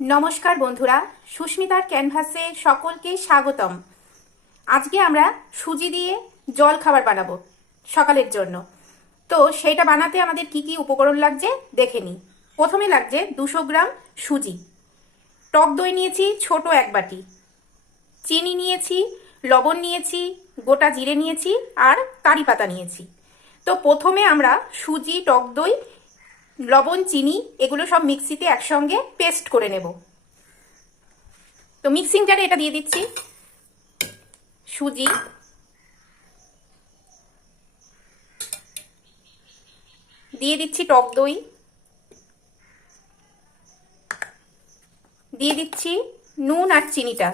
নমস্কার বন্ধুরা, সুস্মিতার ক্যানভাসে সকলকে স্বাগতম। আজকে আমরা সুজি দিয়ে জল খাবার বানাবো সকালের জন্য। তো সেইটা বানাতে আমাদের কি কি উপকরণ লাগছে দেখে নিই। প্রথমে লাগছে 200 গ্রাম সুজি, টক দই নিয়েছি ছোট 1 বাটি, চিনি নিয়েছি, লবণ নিয়েছি, গোটা জিরে নিয়েছি আর কারি পাতা নিয়েছি। তো প্রথমে আমরা সুজি, টক দই, লবণ, চিনি এগুলো সব মিক্সিতে একসঙ্গে পেস্ট করে নেব। তো মিক্সিং জারে এটা দিয়ে দিচ্ছি সুজি, দিয়ে দিচ্ছি টক দই, দিয়ে দিচ্ছি নুন আর চিনিটা।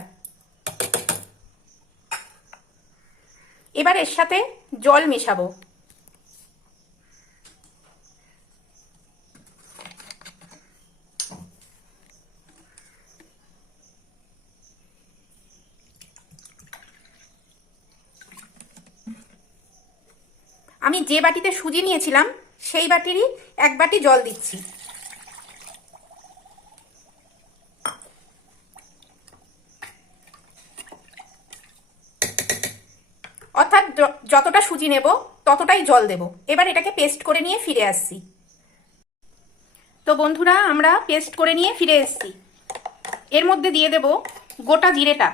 এবার এর সাথে জল মেশাবো। আমি যে বাটিতে সুজি নিয়েছিলাম সেই বাটিরই 1 বাটি জল দিচ্ছি। অর্থাৎ যতটা সুজি নেব ততটাই জল দেব। এবার এটাকে পেস্ট করে নিয়ে ফিরে আসছি। তো বন্ধুরা, আমরা পেস্ট করে নিয়ে ফিরে এসেছি। এর মধ্যে দিয়ে দেব গোটা জিরেটা,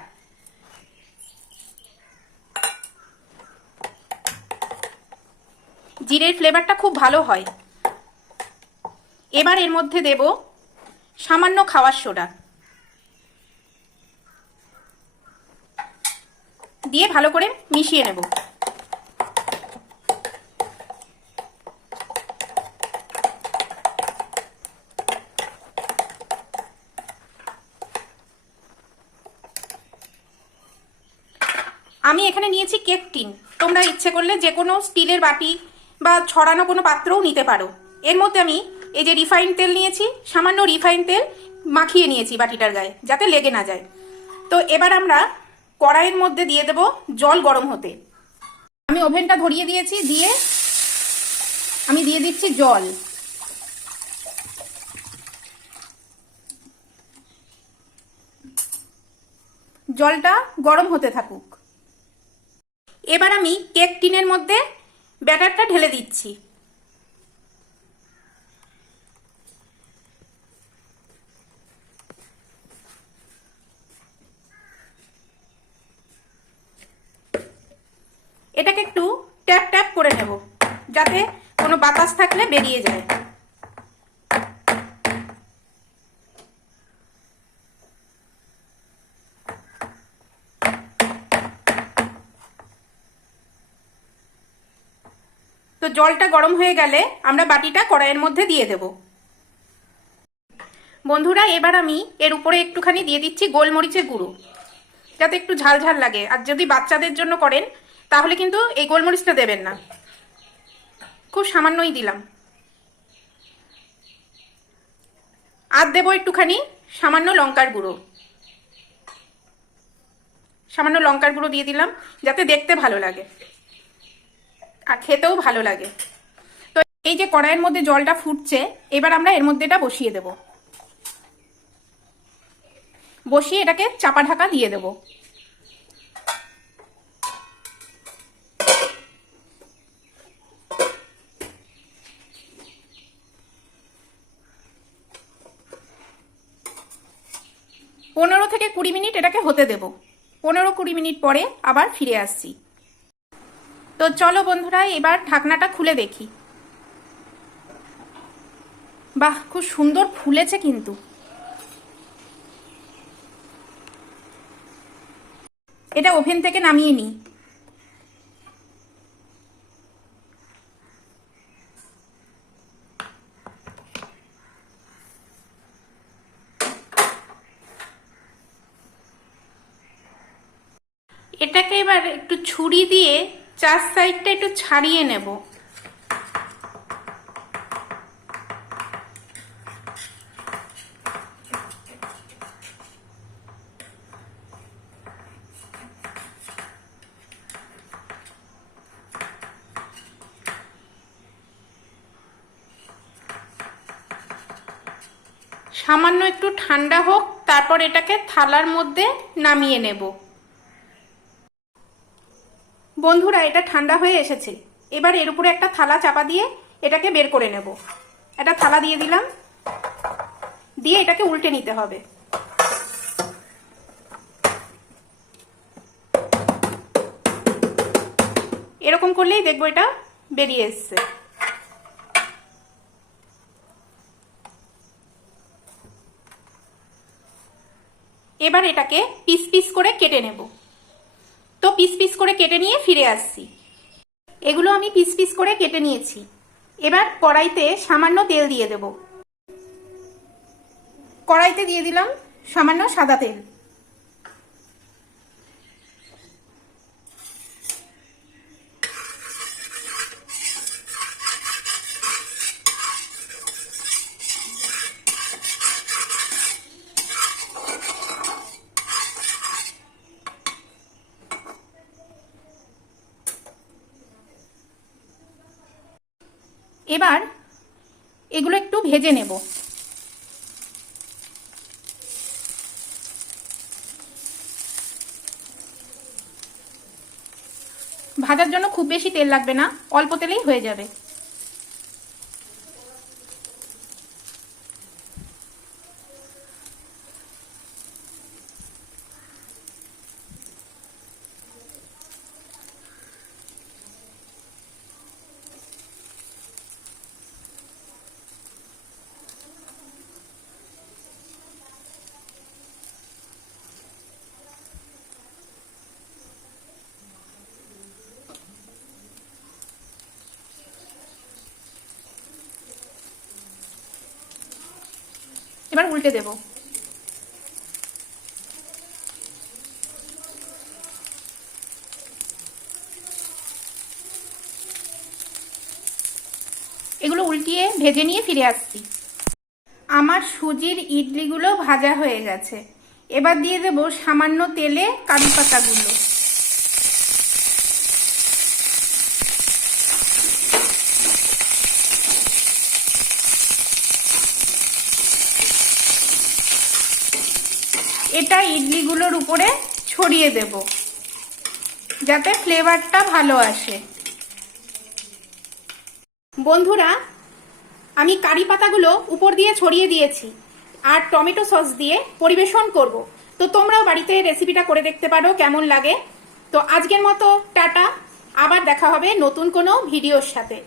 জিরের ফ্লেভারটা খুব ভালো হয়। এবার এর মধ্যে দেব সামান্য খাওয়ার সোডা, দিয়ে ভালো করে মিশিয়ে নেব। আমি এখানে নিয়েছি কেক টিন, তোমরা ইচ্ছে করলে যে কোনো স্টিলের বাটি বা ছড়ানো কোনো পাত্রও নিতে পারো। এর মধ্যে আমি এই যে রিফাইন তেল নিয়েছি, সামান্য রিফাইন তেল মাখিয়ে নিয়েছি বাটিটার গায়ে যাতে লেগে না যায়। তো এবার আমরা কড়াইয়ের মধ্যে দিয়ে দেব জল গরম হতে। আমি ওভেনটা ধরিয়ে দিয়েছি, দিয়ে আমি দিয়ে দিচ্ছি জল। জলটা গরম হতে থাকুক। এবার আমি কেক টিনের মধ্যে ব্যাটারটা ঢেলে দিচ্ছি। এটাকে একটু ট্যাপ ট্যাপ করে নেব যাতে কোনো বাতাস থাকলে বেরিয়ে যায়। তো জলটা গরম হয়ে গেলে আমরা বাটিটা কড়াইয়ের মধ্যে দিয়ে দেব। বন্ধুরা, এবার আমি এর উপরে একটুখানি দিয়ে দিচ্ছি গোলমরিচের গুঁড়ো, যাতে একটু ঝাল ঝাল লাগে। আর যদি বাচ্চাদের জন্য করেন তাহলে কিন্তু এই গোলমরিচটা দেবেন না, খুব সামান্যই দিলাম। আর দেবো একটুখানি সামান্য লঙ্কার গুঁড়ো, সামান্য লঙ্কার গুঁড়ো দিয়ে দিলাম যাতে দেখতে ভালো লাগে আর খেতেও ভালো লাগে। তো এই যে কড়াইয়ের মধ্যে জলটা ফুটছে, এবার আমরা এর মধ্যে এটা বসিয়ে দেব। বসিয়ে এটাকে চাপা ঢাকা দিয়ে দেব। পনেরো থেকে 20 মিনিট এটাকে হতে দেব। 15-20 মিনিট পরে আবার ফিরে আসছি। তো চলো বন্ধুরা, এবার ঢাকনাটা খুলে দেখি। বাহ, খুব সুন্দর ফুলেছে কিন্তু। এটা ওভেন থেকে নামিয়ে নিই। এটাকে এবার একটু ছুরি দিয়ে চার সাইডটা একটু ছাড়িয়ে নেব। সামান্য একটু ঠান্ডা হোক, তারপর এটাকে থালার মধ্যে নামিয়ে নেব। বন্ধুরা, এটা ঠান্ডা হয়ে এসেছে। এবার এর উপরে একটা থালা চাপা দিয়ে এটাকে বের করে নেব। একটা থালা দিয়ে দিলাম, দিয়ে এটাকে উল্টে নিতে হবে। এরকম করলেই দেখবো এটা বেরিয়ে এসছে। এবার এটাকে পিস পিস করে কেটে নেব। তো পিস পিস করে কেটে নিয়ে ফিরে আসছি। এগুলো আমি পিস পিস করে কেটে নিয়েছি। এবার কড়াইতে সামান্য তেল দিয়ে দেব। কড়াইতে দিয়ে দিলাম সামান্য সাদা তেল। এবার এগুলো একটু ভেজে নেব। ভাজার জন্য খুব বেশি তেল লাগবে না, অল্প তেলেই হয়ে যাবে। এবার উল্টে দেব। এগুলো উল্টিয়ে ভেজে নিয়ে ফিরে আসছি। আমার সুজির ইডলিগুলো ভাজা হয়ে গেছে। এবার দিয়ে দেব সামান্য তেলে কারি পাতাগুলো। এটা ইডলিগুলোর উপরে ছড়িয়ে দেব যাতে ফ্লেভারটা ভালো আসে। বন্ধুরা, আমি কারি পাতাগুলো উপর দিয়ে ছড়িয়ে দিয়েছি আর টমেটো সস দিয়ে পরিবেশন করব। তো তোমরাও বাড়িতে রেসিপিটা করে দেখতে পারো কেমন লাগে। তো আজকের মতো টাটা, আবার দেখা হবে নতুন কোনো ভিডিওর সাথে।